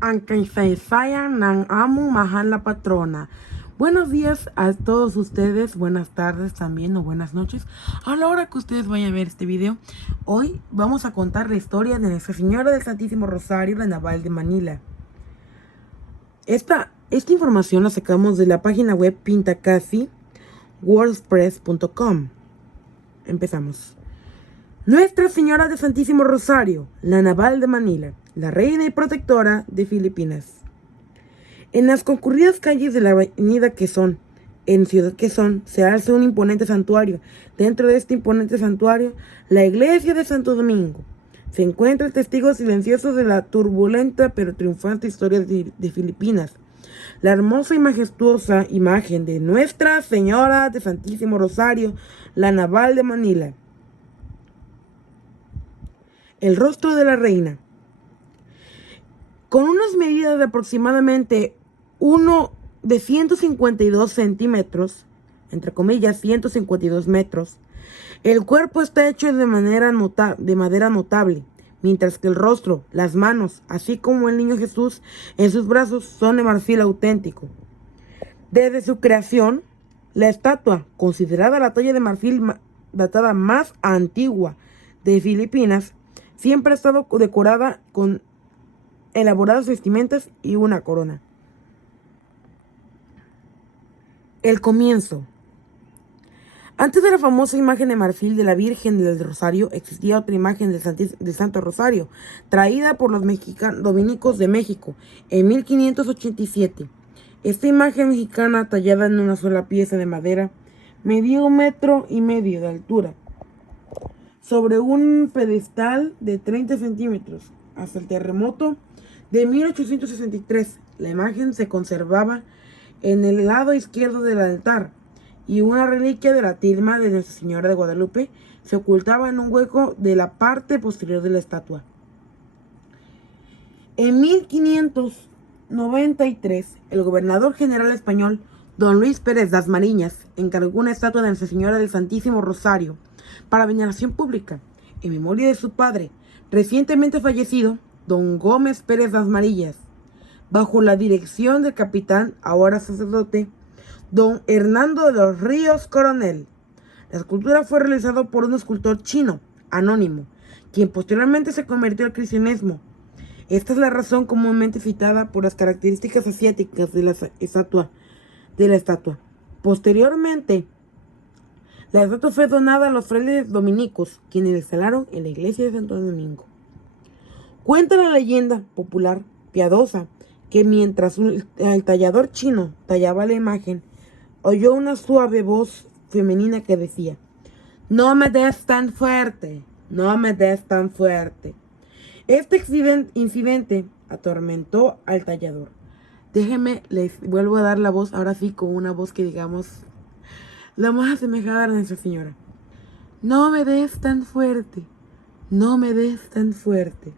Ankaisaya Nan Amu Mahan la patrona. Buenos días a todos ustedes, buenas tardes también o buenas noches. A la hora que ustedes vayan a ver este video, hoy vamos a contar la historia de Nuestra Señora del Santísimo Rosario, la Naval de Manila. Esta información la sacamos de la página web pintacasi.wordpress.com. Empezamos. Nuestra Señora del Santísimo Rosario, la Naval de Manila, la reina y protectora de Filipinas. En las concurridas calles de la avenida Quezón, en Ciudad Quezón, se alza un imponente santuario. Dentro de este imponente santuario, la iglesia de Santo Domingo, se encuentra el testigo silencioso de la turbulenta pero triunfante historia de Filipinas. La hermosa y majestuosa imagen de Nuestra Señora del Santísimo Rosario, la Naval de Manila. El rostro de la reina. Con unas medidas de aproximadamente 152 centímetros, entre comillas 152 metros, el cuerpo está hecho de madera notable, mientras que el rostro, las manos, así como el niño Jesús en sus brazos son de marfil auténtico. Desde su creación, la estatua, considerada la talla de marfil datada más antigua de Filipinas, siempre ha estado decorada con elaboradas vestimentas y una corona. El comienzo. Antes de la famosa imagen de marfil de la Virgen del Rosario, existía otra imagen del Santo Rosario, traída por los dominicos de México en 1587. Esta imagen mexicana, tallada en una sola pieza de madera, medía 1,5 metros de altura, sobre un pedestal de 30 centímetros. Hasta el terremoto de 1863, la imagen se conservaba en el lado izquierdo del altar, y una reliquia de la tilma de Nuestra Señora de Guadalupe se ocultaba en un hueco de la parte posterior de la estatua. En 1593, el gobernador general español, don Luis Pérez Dasmariñas, encargó una estatua de Nuestra Señora del Santísimo Rosario para veneración pública, en memoria de su padre, recientemente fallecido, don Gómez Pérez Dasmariñas, bajo la dirección del capitán, ahora sacerdote, don Hernando de los Ríos Coronel. La escultura fue realizada por un escultor chino, anónimo, quien posteriormente se convirtió al cristianismo. Esta es la razón comúnmente citada por las características asiáticas de la estatua. Posteriormente, la estatua fue donada a los frailes dominicos, quienes la instalaron en la iglesia de Santo Domingo. Cuenta la leyenda popular piadosa que mientras el tallador chino tallaba la imagen, oyó una suave voz femenina que decía: "No me des tan fuerte, no me des tan fuerte". Este incidente atormentó al tallador. Déjenme, les vuelvo a dar la voz, ahora sí con una voz que digamos la más asemejada a Nuestra Señora. No me des tan fuerte, no me des tan fuerte.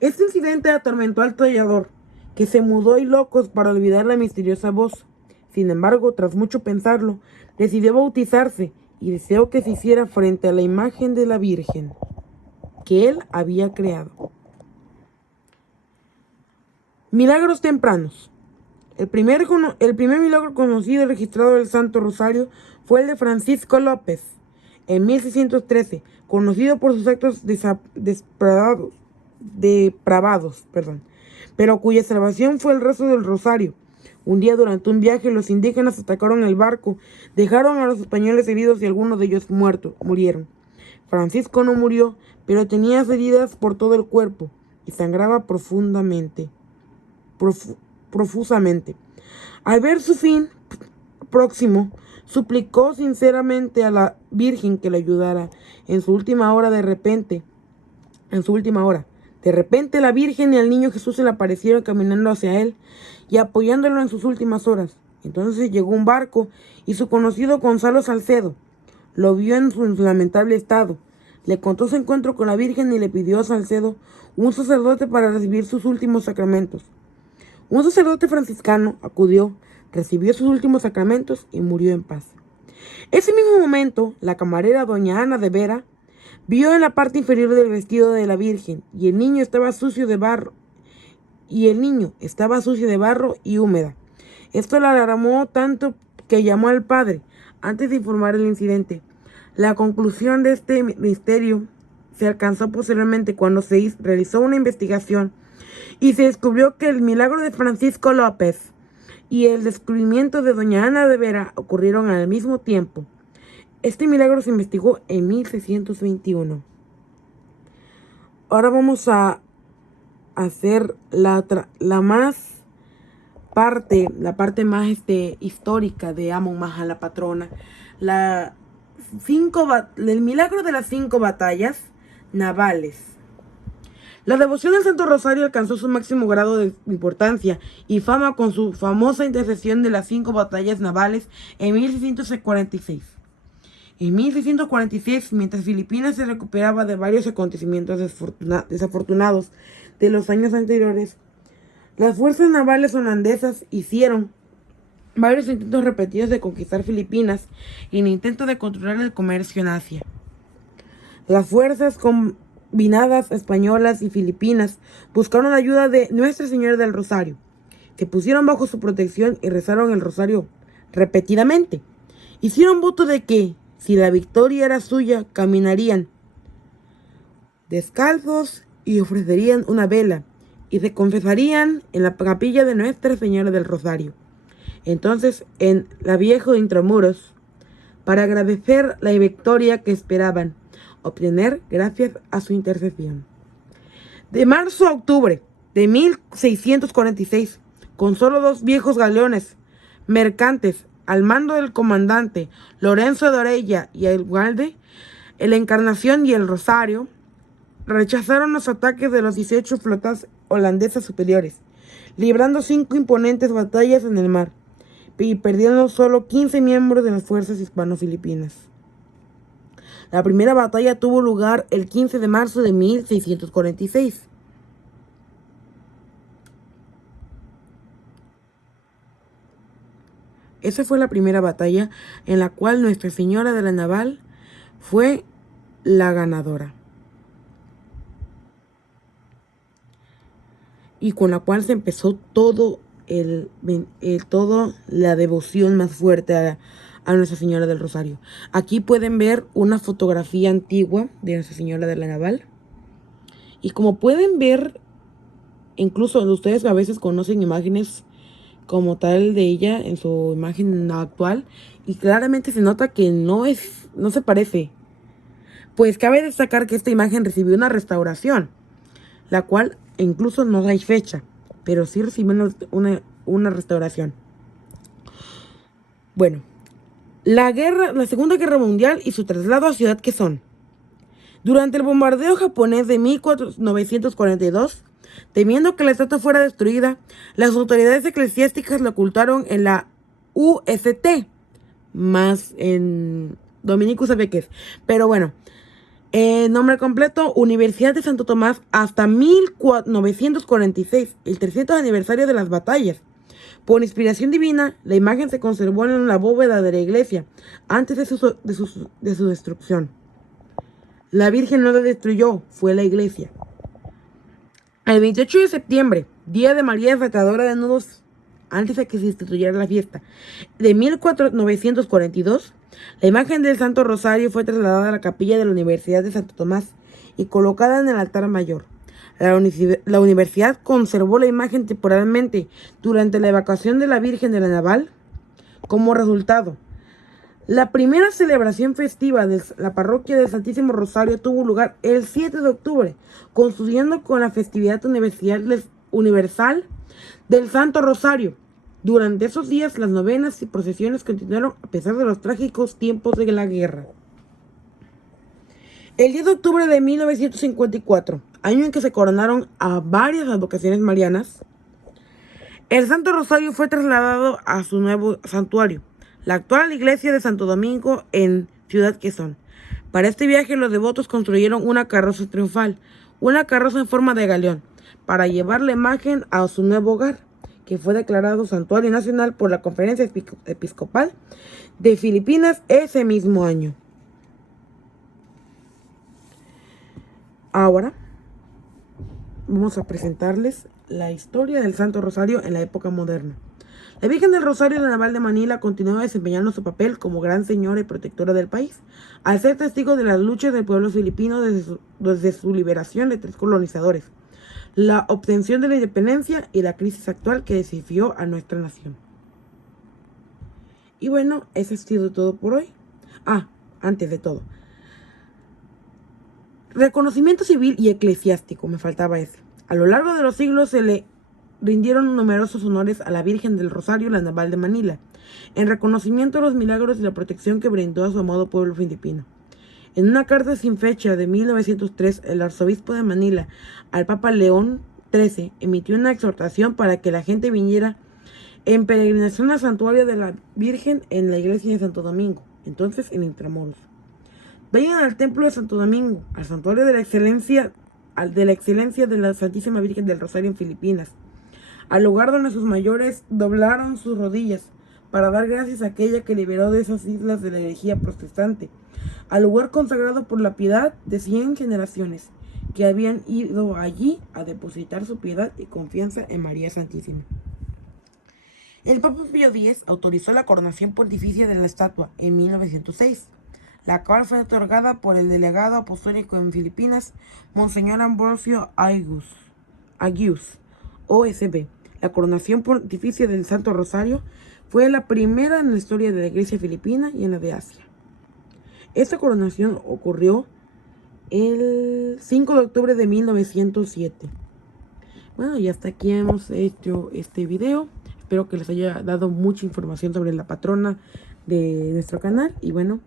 Este incidente atormentó al tallador, que se mudó y locos para olvidar la misteriosa voz. Sin embargo, tras mucho pensarlo, decidió bautizarse y deseó que se hiciera frente a la imagen de la Virgen que él había creado. Milagros tempranos. El primer milagro conocido y registrado del Santo Rosario fue el de Francisco López, en 1613, conocido por sus actos depravados, pero cuya salvación fue el rezo del rosario. Un día, durante un viaje, los indígenas atacaron el barco, dejaron a los españoles heridos y algunos de ellos murieron. Francisco no murió, pero tenía heridas por todo el cuerpo y sangraba profusamente. Al ver su fin próximo, suplicó sinceramente a la Virgen que le ayudara. En su última hora, de repente, la Virgen y el niño Jesús se le aparecieron caminando hacia él y apoyándolo en sus últimas horas. Entonces llegó un barco y su conocido Gonzalo Salcedo lo vio en su lamentable estado. Le contó su encuentro con la Virgen y le pidió a Salcedo un sacerdote para recibir sus últimos sacramentos. Un sacerdote franciscano acudió, recibió sus últimos sacramentos y murió en paz. Ese mismo momento, la camarera doña Ana de Vera Vio en la parte inferior del vestido de la Virgen, y el niño estaba sucio de barro, y húmeda. Esto la alarmó tanto que llamó al padre antes de informar el incidente. La conclusión de este misterio se alcanzó posteriormente cuando se realizó una investigación y se descubrió que el milagro de Francisco López y el descubrimiento de doña Ana de Vera ocurrieron al mismo tiempo. Este milagro se investigó en 1621. Ahora vamos a hacer la parte más histórica de Amon Maha, la patrona. El milagro de las 5 batallas navales. La devoción del Santo Rosario alcanzó su máximo grado de importancia y fama con su famosa intercesión de las 5 batallas navales en 1646. En 1646, mientras Filipinas se recuperaba de varios acontecimientos desafortunados de los años anteriores, las fuerzas navales holandesas hicieron varios intentos repetidos de conquistar Filipinas en intento de controlar el comercio en Asia. Las fuerzas combinadas españolas y filipinas buscaron ayuda de Nuestra Señora del Rosario. Se pusieron bajo su protección y rezaron el rosario repetidamente. Hicieron voto de que, si la victoria era suya, caminarían descalzos y ofrecerían una vela y se confesarían en la capilla de Nuestra Señora del Rosario. Entonces, en la viejo Intramuros, para agradecer la victoria que esperaban obtener gracias a su intercesión. De marzo a octubre de 1646, con solo 2 viejos galeones mercantes al mando del comandante Lorenzo de Orella y Algalde, el Encarnación y el Rosario, rechazaron los ataques de los 18 flotas holandesas superiores, librando 5 imponentes batallas en el mar y perdiendo solo 15 miembros de las fuerzas hispano-filipinas. La primera batalla tuvo lugar el 15 de marzo de 1646. Esa fue la primera batalla en la cual Nuestra Señora de la Naval fue la ganadora, y con la cual se empezó toda la devoción más fuerte a Nuestra Señora del Rosario. Aquí pueden ver una fotografía antigua de Nuestra Señora de la Naval. Y como pueden ver, incluso ustedes a veces conocen imágenes como tal de ella en su imagen actual, y claramente se nota que no se parece. Pues cabe destacar que esta imagen recibió una restauración, la cual incluso no hay fecha, pero sí recibió una restauración. Bueno, la Segunda Guerra Mundial y su traslado a Ciudad Quezón. Durante el bombardeo japonés de 1942, temiendo que la estatua fuera destruida, las autoridades eclesiásticas la ocultaron en la UST, más en Dominico sabe qué es. Pero bueno, nombre completo: Universidad de Santo Tomás, hasta 1946, el 300 aniversario de las batallas. Por inspiración divina, la imagen se conservó en la bóveda de la iglesia antes de su destrucción. La Virgen no la destruyó, fue la iglesia. El 28 de septiembre, día de María Retadora de Nudos, antes de que se instituyera la fiesta, de 1942, la imagen del Santo Rosario fue trasladada a la capilla de la Universidad de Santo Tomás y colocada en el altar mayor. La universidad conservó la imagen temporalmente durante la evacuación de la Virgen de la Naval. Como resultado, la primera celebración festiva de la parroquia del Santísimo Rosario tuvo lugar el 7 de octubre, coincidiendo con la festividad universal del Santo Rosario. Durante esos días, las novenas y procesiones continuaron a pesar de los trágicos tiempos de la guerra. El 10 de octubre de 1954, año en que se coronaron a varias advocaciones marianas, el Santo Rosario fue trasladado a su nuevo santuario, la actual iglesia de Santo Domingo en Ciudad Quezón. Para este viaje, los devotos construyeron una carroza triunfal, una carroza en forma de galeón, para llevar la imagen a su nuevo hogar, que fue declarado Santuario Nacional por la Conferencia Episcopal de Filipinas ese mismo año. Ahora vamos a presentarles la historia del Santo Rosario en la época moderna. La Virgen del Rosario de Naval de Manila continuó desempeñando su papel como gran señora y protectora del país, al ser testigo de las luchas del pueblo filipino desde su liberación de 3 colonizadores, la obtención de la independencia y la crisis actual que desafió a nuestra nación. Y bueno, eso ha sido todo por hoy. Antes de todo, reconocimiento civil y eclesiástico, me faltaba ese. A lo largo de los siglos se le rindieron numerosos honores a la Virgen del Rosario, la Naval de Manila, en reconocimiento a los milagros y la protección que brindó a su amado pueblo filipino. En una carta sin fecha de 1903, el arzobispo de Manila al Papa León XIII emitió una exhortación para que la gente viniera en peregrinación al santuario de la Virgen en la iglesia de Santo Domingo, entonces en Intramuros. Vayan al templo de Santo Domingo, al santuario de la excelencia de la Santísima Virgen del Rosario en Filipinas, al lugar donde sus mayores doblaron sus rodillas para dar gracias a aquella que liberó de esas islas de la herejía protestante, al lugar consagrado por la piedad de 100 generaciones que habían ido allí a depositar su piedad y confianza en María Santísima. El Papa Pío X autorizó la coronación pontificia de la estatua en 1906, la cual fue otorgada por el delegado apostólico en Filipinas, Monseñor Ambrosio Agius, OSB. La coronación pontificia del Santo Rosario fue la primera en la historia de la Iglesia filipina y en la de Asia. Esta coronación ocurrió el 5 de octubre de 1907. Bueno, y hasta aquí hemos hecho este video. Espero que les haya dado mucha información sobre la patrona de nuestro canal. Y bueno,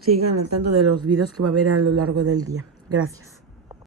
sigan al tanto de los videos que va a haber a lo largo del día. Gracias.